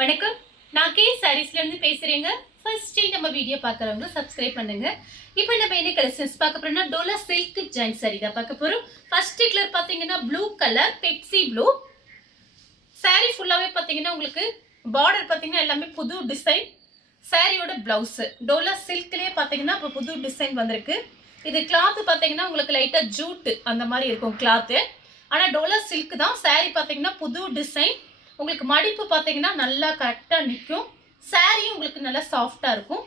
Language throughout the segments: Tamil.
வணக்கம். நான் கே சாரீஸ்ல இருந்து பேசுறேங்க. ஃபர்ஸ்ட் டைம் நம்ம வீடியோ பார்க்கறவங்க சப்ஸ்கிரைப் பண்ணுங்க. இப்போ நம்ம என்ன கலெக்ஷன்ஸ் பார்க்க போறோம்னா டோலா சில்க் ஜாயிண்ட் saree தான் பார்க்க போறோம். ஃபர்ஸ்ட் கலர் பாத்தீங்கன்னா blue colour Pepsi blue. saree ஃபுல்லாவே பாத்தீங்கன்னா உங்களுக்கு பார்டர் பாத்தீங்கன்னா எல்லாமே புது டிசைன். சாரியோட பிளவுஸ் டோலா சில்க்லயே பாத்தீங்கன்னா இப்போ புது டிசைன் வந்திருக்கு. இது கிளாத் பாத்தீங்கன்னா உங்களுக்கு லைட்டா ஜூட் அந்த மாதிரி இருக்கும் கிளாத். ஆனா டோலா சில்க் தான். saree பாத்தீங்கன்னா புது டிசைன். உங்களுக்கு மடிப்பு பாத்தீங்கன்னா நல்லா கரெக்டா நிக்கும். சாரியும் உங்களுக்கு நல்லா சாஃப்டா இருக்கும்.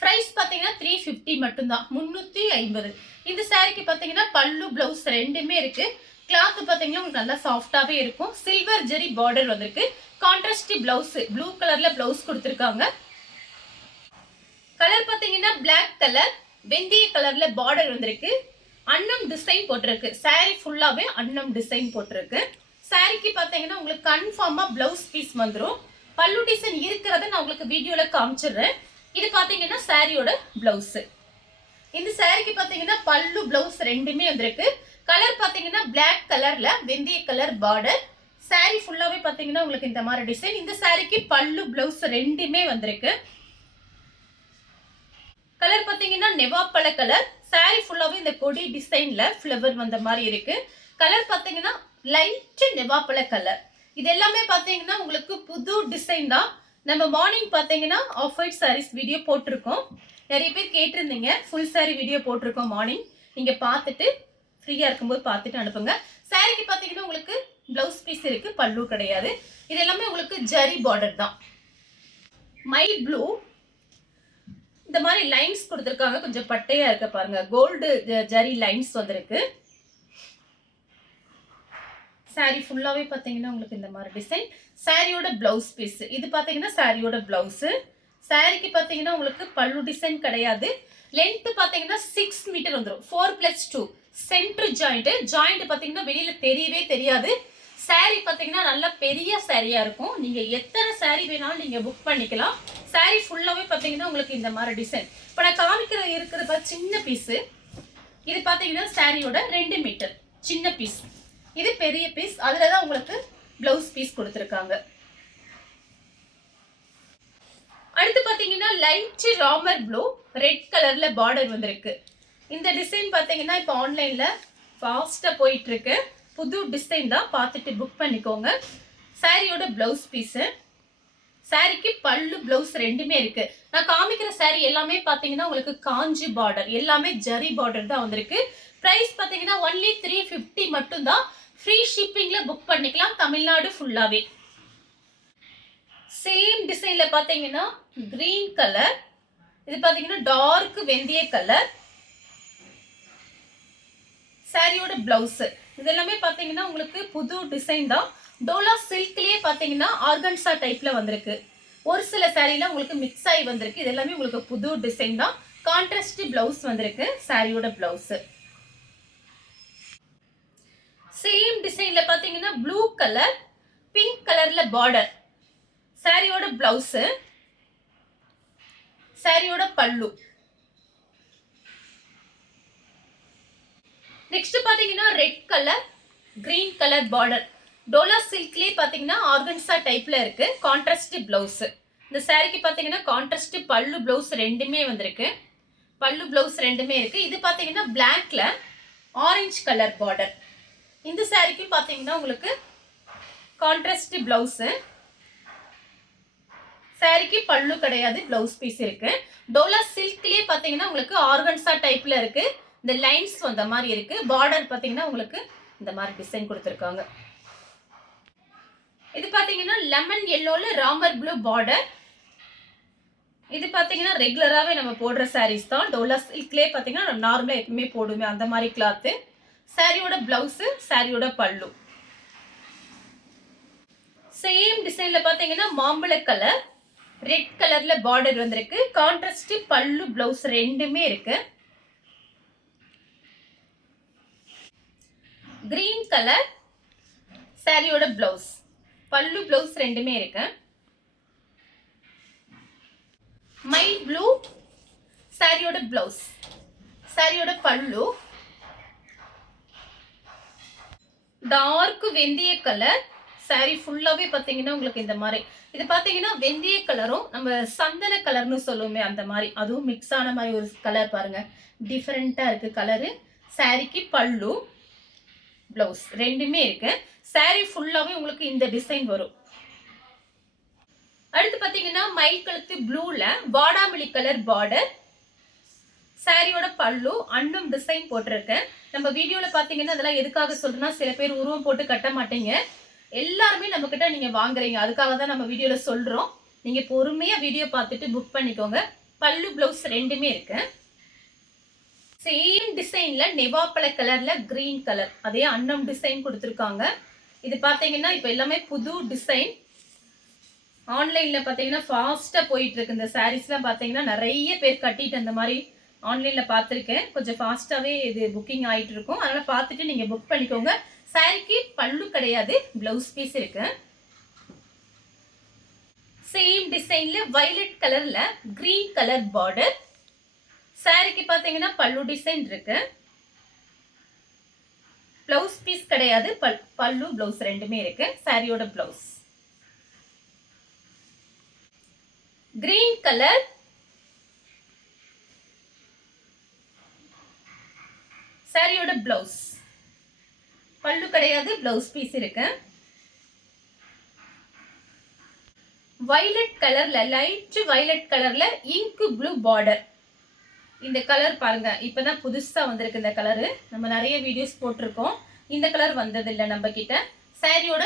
பிரைஸ் பாத்தீங்கன்னா 350 மட்டும் தான், 350. இந்த சாரிக்கு பாத்தீங்கன்னா பல்லு பிளவுஸ் ரெண்டுமே இருக்கு. கிளாத் பாத்தீங்கன்னா உங்களுக்கு நல்லா சாஃப்டாவே இருக்கும். சில்வர் ஜெரி பார்டர் வந்திருக்கு. கான்ட்ராஸ்ட் பிளவுஸ் ப்ளூ கலர்ல பிளவுஸ் கொடுத்திருக்காங்க. கலர் பாத்தீங்கன்னா பிளாக் கலர் வெந்தய கலர்ல பார்டர் வந்திருக்கு. அன்னம் டிசைன் போட்டிருக்கு. சாரி ஃபுல்லாவே அன்னம் டிசைன் போட்டிருக்கு. சாரிக்கு பாத்தீங்கன்னா உங்களுக்கு கன்ஃபார்மா பிளவுஸ் பீஸ் வந்துடும். பல்லு டிசைன் இருக்கிறத நான் உங்களுக்கு வீடியோல காமிச்சிடுறேன். இது பாத்தீங்கன்னா சாரியோட பிளவுஸ். இந்த சாரிக்கு பாத்தீங்கன்னா பல்லு பிளவுஸ் ரெண்டுமே வந்திருக்கு. கலர் பாத்தீங்கன்னா பிளாக் கலர்ல வெந்தய கலர் பார்டர். சாரி ஃபுல்லாவே பாத்தீங்கன்னா உங்களுக்கு இந்த மாதிரி டிசைன். இந்த சாரிக்கு பல்லு பிளவுஸ் ரெண்டுமே வந்திருக்கு. கலர் பாத்தீங்கன்னா நெவாப்பழ கலர். சாரி ஃபுல்லாவே இந்த கொடி டிசைன்ல ஃப்ளவர் வந்த மாதிரி இருக்கு. கலர் பாத்தீங்கன்னா லைட் நெவாப்பழ கலர். இது எல்லாமே பாத்தீங்கன்னா உங்களுக்கு புது டிசைன் தான். நம்ம மார்னிங் பாத்தீங்கன்னா ஆஃப் ஒயிட் சாரீஸ் வீடியோ போட்டிருக்கோம். நிறைய பேர் கேட்டிருந்தீங்க, ஃபுல் சாரி வீடியோ போட்டிருக்கோம் மார்னிங். நீங்க பார்த்துட்டு ஃப்ரீயா இருக்கும்போது பார்த்துட்டு அனுப்புங்க. சாரிக்கு பாத்தீங்கன்னா உங்களுக்கு பிளவுஸ் பீஸ் இருக்கு, பல்லு கிடையாது. இது எல்லாமே உங்களுக்கு ஜரி பார்டர் தான். மை ப்ளூ இந்த மாதிரி லைன்ஸ் கொடுத்துருக்காங்க. கொஞ்சம் பட்டையா இருக்க பாருங்க. கோல்டு ஜரி லைன்ஸ் வந்திருக்கு. சாரி ஃபுல்லாவே பாத்தீங்கன்னா உங்களுக்கு இந்த மாதிரி டிசைன். சாரியோட பிளவுஸ் பீஸ் இது பாத்தீங்கன்னா சாரியோட பிளவுஸ். சாரிக்கு பாத்தீங்கன்னா உங்களுக்கு பல்லு டிசைன் கிடையாது. லென்த் பாத்தீங்கன்னா 6 மீட்டர் வந்துடும். 4+2 சென்டர் ஜாயிண்ட் பாத்தீங்கன்னா வெளியில தெரியவே தெரியாது. சாரி பாத்தீங்கன்னா நல்ல பெரிய சாரியா இருக்கும். நீங்க எத்தனை சாரி வேணாலும் நீங்க புக் பண்ணிக்கலாம். சாரி ஃபுல்லாவே பாத்தீங்கன்னா உங்களுக்கு இந்த மாதிரி டிசைன். இப்ப நான் இருக்கிற சின்ன பீஸ். இது பாத்தீங்கன்னா சாரியோட 2 மீட்டர் சின்ன பீஸ். இது பெரிய பீஸ். அதுலதான் உங்களுக்கு பிளவுஸ் பீஸ் கொடுத்திருக்காங்க. அடுத்து பாத்தீங்கன்னா லைட் ராமர் ப்ளூ ரெட் கலர்ல பார்டர் வந்திருக்கு. இந்த டிசைன் பாத்தீங்கன்னா இப்ப ஆன்லைன்ல ஃபாஸ்டா போயிட்டு இருக்கு. புது டிசைன் தான், பார்த்துட்டு புக் பண்ணிக்கோங்க. சாரியோட பிளவுஸ் பீஸ். சாரிக்கு பல்லு பிளவுஸ் ரெண்டுமே இருக்கு. நான் காமிக்கிற சாரி எல்லாமே பாத்தீங்கன்னா உங்களுக்கு காஞ்சி பார்டர், எல்லாமே ஜரி பார்டர் தான் வந்திருக்கு. பிரைஸ் பாத்தீங்கன்னா ஒன்லி 350 மட்டும் தான். ஃப்ரீ ஷிப்பிங்ல புக் பண்ணிக்கலாம் தமிழ்நாடு ஃபுல்லாவே. சேம் டிசைன்ல பாத்தீங்கன்னா கிரீன் கலர். இது பாத்தீங்கன்னா டார்க் வெந்தய கலர். சாரியோட பிளவுஸ் இது எல்லாமே பாத்தீங்கன்னா உங்களுக்கு புது டிசைன் தான். டோலா சில்க்லயே பாத்தீங்கன்னா ஆர்கன்சா டைப்ல வந்திருக்கு. ஒரு சில சாரில உங்களுக்கு மிக்ஸ் ஆகி வந்திருக்கு. இது எல்லாமே உங்களுக்கு புது டிசைன் தான். கான்ட்ராஸ்ட் பிளவுஸ் வந்திருக்கு. சாரியோட பிளவுஸ் சேம் டிசைன்ல பாத்தீங்கன்னா ப்ளூ கலர் பிங்க் கலர்ல பார்டர். சாரியோட பிளவுஸ், சாரியோட பல்லு. நெக்ஸ்ட் பாத்தீங்கன்னா red colour green colour border. டோலா சில்க்லயே பாத்தீங்கன்னா ஆர்கன்சா டைப்ல இருக்கு. Contrast blouse. இந்த சாரிக்கு பாத்தீங்கன்னா கான்ட்ராஸ்ட் பல்லு பிளவுஸ் ரெண்டுமே வந்திருக்கு. பல்லு பிளவுஸ் ரெண்டுமே இருக்கு. இது பாத்தீங்கன்னா பிளாக்ல ஆரஞ்சு கலர் பார்டர். இந்த சாரிக்கு பாத்தீங்கன்னா உங்களுக்கு கான்ட்ராஸ்ட் பிளவுஸ். சாரிக்கு பல்லு கிடையாது, பிளவுஸ் பீஸ் இருக்கு. டோலா சில்க்லயே பாத்தீங்கன்னா உங்களுக்கு ஆர்கன்சா டைப்ல இருக்கு. இந்த லைன்ஸ் வந்த மாதிரி இருக்கு. பார்டர் பாத்தீங்கன்னா உங்களுக்கு இந்த மாதிரி டிசைன் கொடுத்திருக்காங்க. இது பாத்தீங்கன்னா லெமன் எல்லோல ராமர் ப்ளூ பார்டர். இது பாத்தீங்கன்னா ரெகுலராவே நம்ம போடுற சாரீஸ் தான். டோலா சில்க்லயே பாத்தீங்கன்னா நார்மலா எப்பவுமே போடுவேன் அந்த மாதிரி கிளாத். சாரியோட பிளவுஸ், சாரியோட பல்லு. சேம் டிசைன்ல பாத்தீங்கன்னா மாம்பழ கலர் ரெட் கலர்ல பார்டர் வந்திருக்கு. கான்ட்ராஸ்ட் பல்லு பிளவுஸ் ரெண்டுமே இருக்கு. கிரீன் கலர் சாரியோட பிளவுஸ், பல்லு பிளவுஸ் ரெண்டுமே இருக்கு. மை ப்ளூ சாரியோட பிளவுஸ், சாரியோட பல்லு. டார்க் வெந்தய கலர் saree ஃபுல்லாவே பாத்தீங்கன்னா உங்களுக்கு இந்த மாதிரி இது பாத்தீங்கன்னா வெந்தய கலரும் நம்ம சந்தன கலர்னு சொல்லுவோமே அந்த மாதிரி அதுவும் மிக்ஸ் ஆன மாதிரி ஒரு கலர் பாருங்க டிஃபரெண்டா இருக்கு கலரு சாரிக்கு பல்லு பிளவுஸ் ரெண்டுமே இருக்கு saree ஃபுல்லாவே உங்களுக்கு இந்த டிசைன் வரும் அடுத்து பாத்தீங்கன்னா மயில் கழுத்து ப்ளூல வாடாமல்லி கலர் பார்டர் சாரியோட பல்லு அன்னும் டிசைன் போட்டிருக்கேன் நம்ம வீடியோல பாத்தீங்கன்னா அதெல்லாம் எதுக்காக சொல்றேன்னா சில பேர் உருவம் போட்டு கட்ட மாட்டீங்க எல்லாருமே நம்ம கிட்ட நீங்க வாங்குறீங்க அதுக்காக தான் நம்ம வீடியோல சொல்றோம் நீங்க பொறுமையா வீடியோ பார்த்துட்டு புக் பண்ணிக்கோங்க பல்லு பிளவுஸ் ரெண்டுமே இருக்கு சேம் டிசைன்ல நெவாப்பழ கலர்ல கிரீன் கலர் அதே அன்னம் டிசைன் கொடுத்துருக்காங்க இது பாத்தீங்கன்னா இப்போ எல்லாமே புது டிசைன் ஆன்லைன்ல பாத்தீங்கன்னா ஃபாஸ்டா போயிட்டு இருக்கு இந்த சாரீஸ்லாம் பாத்தீங்கன்னா நிறைய பேர் கட்டிட்டு அந்த மாதிரி ஆன்லைன்ல பார்த்துருக்கேன் கொஞ்சம் ஃபாஸ்ட்டாவே இது புக்கிங் ஆயிட்டு இருக்கும் அதனால பார்த்துட்டு நீங்க புக் பண்ணிக்கோங்க சாரிக்கு பல்லு கிடையாது பிளவுஸ் பீஸ் இருக்கு சேம் டிசைன்ல வயலட் கலர்ல கிரீன் கலர் பார்டர் சாரிக்கு பாத்தீங்கன்னா பல்லு டிசைன் இருக்கு பிளவுஸ் பீஸ் கிடையாது பல்லு பிளவுஸ் ரெண்டுமே இருக்கு சாரியோட பிளவுஸ் கிரீன் கலர் சாரியோட பிளவுஸ் பல்லு கிடையாது பிளவுஸ் பீஸ் இருக்கு வயலட் கலர்ல லைட் வயலட் கலர்ல இங்க் ப்ளூ பார்டர் இந்த கலர் பாருங்க இப்பதான் புதுசா வந்திருக்கு இந்த கலரு நம்ம நிறைய வீடியோஸ் போட்டிருக்கோம் இந்த கலர் வந்தது இல்லை நம்ம கிட்ட சாரியோட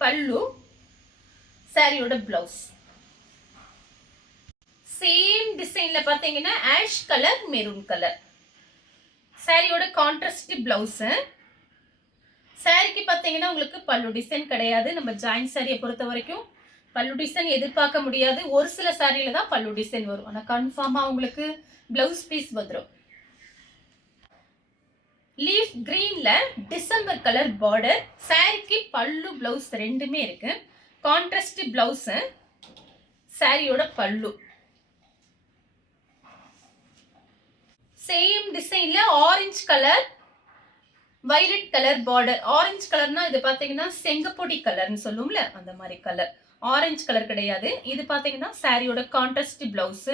பல்லு சாரியோட பிளவுஸ் சேம் டிசைன்ல பாத்தீங்கன்னா ஆஷ் கலர் மெரூன் கலர் சாரியோட கான்ட்ராஸ்ட் பிளவுஸ் சாரிக்கு பாத்தீங்கன்னா உங்களுக்கு பல்லு டிசைன் கிடையாது நம்ம ஜாயின் சாரியை பொறுத்த வரைக்கும் பல்லு டிசைன் எதிர்பார்க்க முடியாது ஒரு சில சாரியில தான் பல்லு டிசைன் வரும் ஆனா கன்ஃபார்மா உங்களுக்கு பிளவுஸ் பீஸ் வந்துடும் லீஃப் கிரீன்ல டிசம்பர் கலர் பார்டர் சாரிக்கு பல்லு பிளவுஸ் ரெண்டுமே இருக்கு கான்ட்ராஸ்ட் பிளவுஸ் சாரியோட பல்லு சேம் டிசைன்ல orange colour violet colour border orange கலர்னா இது பாத்தீங்கன்னா செங்கப்பொடி கலர்னு சொல்லுவோம்ல அந்த மாதிரி கலர் ஆரஞ்சு கலர் கிடையாது இது பாத்தீங்கன்னா சாரியோட கான்ட்ராஸ்ட் பிளவுஸ்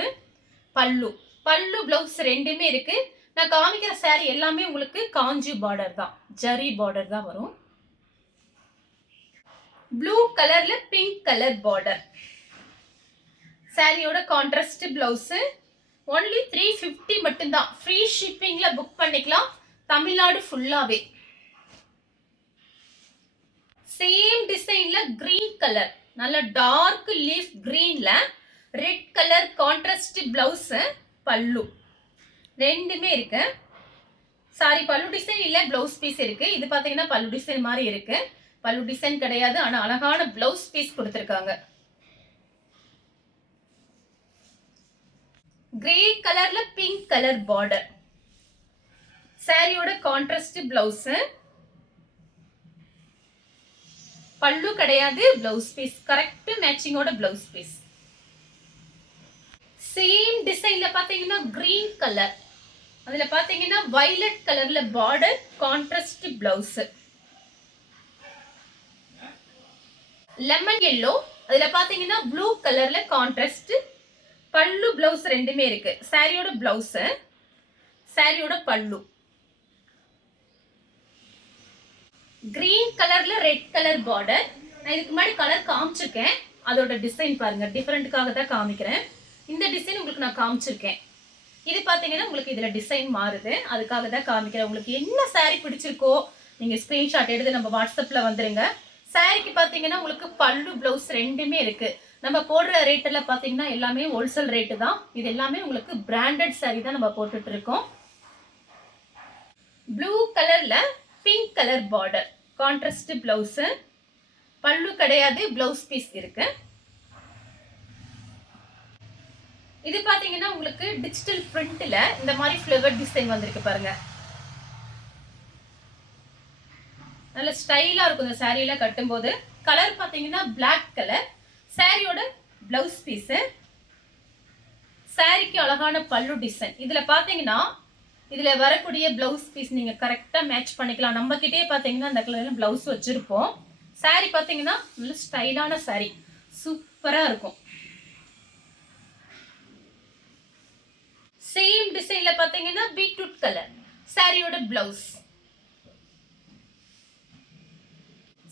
பல்லு பல்லு பிளவுஸ் ரெண்டுமே இருக்கு நான் காமிக்கிற சாரி எல்லாமே உங்களுக்கு காஞ்சி பார்டர் தான் ஜரி பார்டர் தான் வரும் ப்ளூ கலர்ல பிங்க் கலர் பார்டர் சாரியோட கான்ட்ராஸ்ட் பிளவுஸ் ஒன்லி 350 மட்டும்தான் ஃப்ரீ ஷிப்பிங்ல புக் பண்ணிக்கலாம் தமிழ்நாடு ஃபுல்லாவே சேம் டிசைன்ல கிரீன் கலர் நல்ல டார்க் லீஃப் கிரீன்ல red colour contrast blouse pallu ரெண்டுமே இருக்கு சாரி பல்லு டிசைன் இல்ல பிளவுஸ் பீஸ் இருக்கு இது பாத்தீங்கன்னா பல்லு டிசைன் மாதிரி இருக்கு பல்லு டிசைன் கிடையாது ஆனா அழகான பிளவுஸ் பீஸ் கொடுத்திருக்காங்க கிரே கலர்ல பிங்க் கலர் பார்டர் சாரியோட கான்ட்ராஸ்ட் பிளவுஸ் பல்லு கிடையாது பிளவுஸ் பீஸ் கரெக்ட் மேட்சிங்கோட பிளவுஸ் பீஸ் சேம் டிசைன்ல பாத்தீங்கன்னா கிரீன் கலர் அதுல பாத்தீங்கன்னா வயலட் கலர்ல border contrast blouse lemon yellow அதுல பாத்தீங்கன்னா ப்ளூ கலர்ல கான்ட்ராஸ்ட் பல்லு பிளவுஸ் ரெண்டுமே இருக்கு சாரியோட பிளவுஸ் சாரியோட பல்லு கிரீன் கலர்ல ரெட் கலர் பார்டர் நான் இதுக்கு முன்னாடி கலர் காமிச்சிருக்கேன் அதோட டிசைன் பாருங்க டிஃபரெண்ட்காக தான் காமிக்கிறேன் இந்த டிசைன் உங்களுக்கு நான் காமிச்சிருக்கேன் இது பாத்தீங்கன்னா உங்களுக்கு இதுல டிசைன் மாறுது அதுக்காக தான் காமிக்கிறேன் உங்களுக்கு என்ன சாரி பிடிச்சிருக்கோ நீங்க ஸ்கிரீன்ஷாட் எடுத்து நம்ம வாட்ஸ்அப்ல வந்துருங்க சாரிக்கு பாத்தீங்கன்னா உங்களுக்கு பல்லு பிளவுஸ் ரெண்டுமே இருக்கு நம்ம போடுற ரேட் எல்லாம் பாத்தீங்கன்னா எல்லாமே ஹோல்சேல் ரேட்டு தான் இது எல்லாமே உங்களுக்கு பிராண்டட் சாரி தான் நம்ம போட்டுட்டு இருக்கோம் ப்ளூ கலர்ல pink colour border contrast blouse pallu கிடையாது பிளவுஸ் பீஸ் இருக்கு இது பாத்தீங்கன்னா உங்களுக்கு டிஜிட்டல் பிரிண்ட்ல இந்த மாதிரி ஃப்ளவர் டிசைன் வந்திருக்கு பாருங்க நல்ல ஸ்டைலா இருக்கும் இந்த சாரியில கட்டும்போது கலர் பாத்தீங்கன்னா பிளாக் கலர் சாரியோட பிளவுஸ் பீஸ் சாரிக்கு அழகான பல்லு டிசைன் இதுல பாத்தீங்கன்னா இதுல வரக்கூடிய பிளவுஸ் பீஸ் நீங்க கரெக்டா மேட்ச் பண்ணிக்கலாம் நம்ம கிட்டே பாத்தீங்கன்னா அந்த கலர்ல பிளவுஸ் வச்சிருப்போம் saree பாத்தீங்கன்னா நல்ல ஸ்டைலான saree சூப்பரா இருக்கும். சேம் டிசைன்ல பாத்தீங்கன்னா பீட்ரூட் கலர் சாரியோட பிளவுஸ்.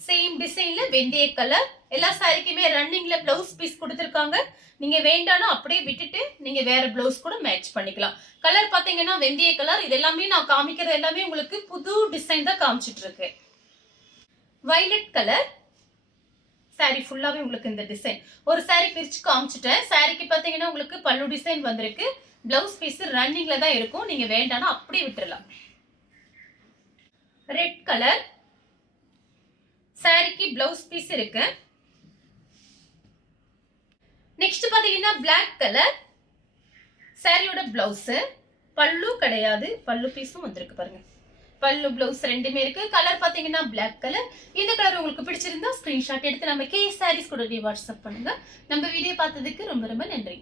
சேம் டிசைன்ல வெந்தய கலர். எல்லா சாரிக்குமே ரன்னிங்ல பிளவுஸ் பீஸ் கொடுத்திருக்காங்க. நீங்க வேண்டானா அப்படியே விட்டுட்டு நீங்க வேற பிளவுஸ் கூட மேட்ச் பண்ணிக்கலாம். கலர் பாத்தீங்கன்னா வெந்தய கலர். இது எல்லாமே நான் காமிக்கிறது எல்லாமே உங்களுக்கு புது டிசைன் தான் காமிச்சிட்டு இருக்கு. வயலட் கலர் சாரி ஃபுல்லாவே உங்களுக்கு இந்த டிசைன். ஒரு சாரி பிரிச்சு காமிச்சிட்டேன். சாரிக்கு பாத்தீங்கன்னா உங்களுக்கு பல்லு டிசைன் வந்திருக்கு. பிளவுஸ் பீஸ் ரன்னிங்ல தான் இருக்கும். நீங்க வேண்டானா அப்படியே விட்டுறலாம். ரெட் கலர் சாரிக்கு பிளவுஸ் பீஸ் இருக்கு. நெக்ஸ்ட் பாத்தீங்கன்னா பிளாக் கலர் சாரியோட பிளவுஸ். பல்லு கிடையாது, பல்லு பீஸும் வந்திருக்கு பாருங்க. பல்லு பிளவுஸ் ரெண்டுமே இருக்கு. கலர் பாத்தீங்கன்னா பிளாக் கலர். இந்த கலர் உங்களுக்கு பிடிச்சிருந்தா ஸ்கிரீன்ஷாட் எடுத்து நம்ம கே சாரீஸ் கூட வாட்ஸ்அப் பண்ணுங்க. நம்ம வீடியோ பார்த்ததுக்கு ரொம்ப ரொம்ப நன்றி.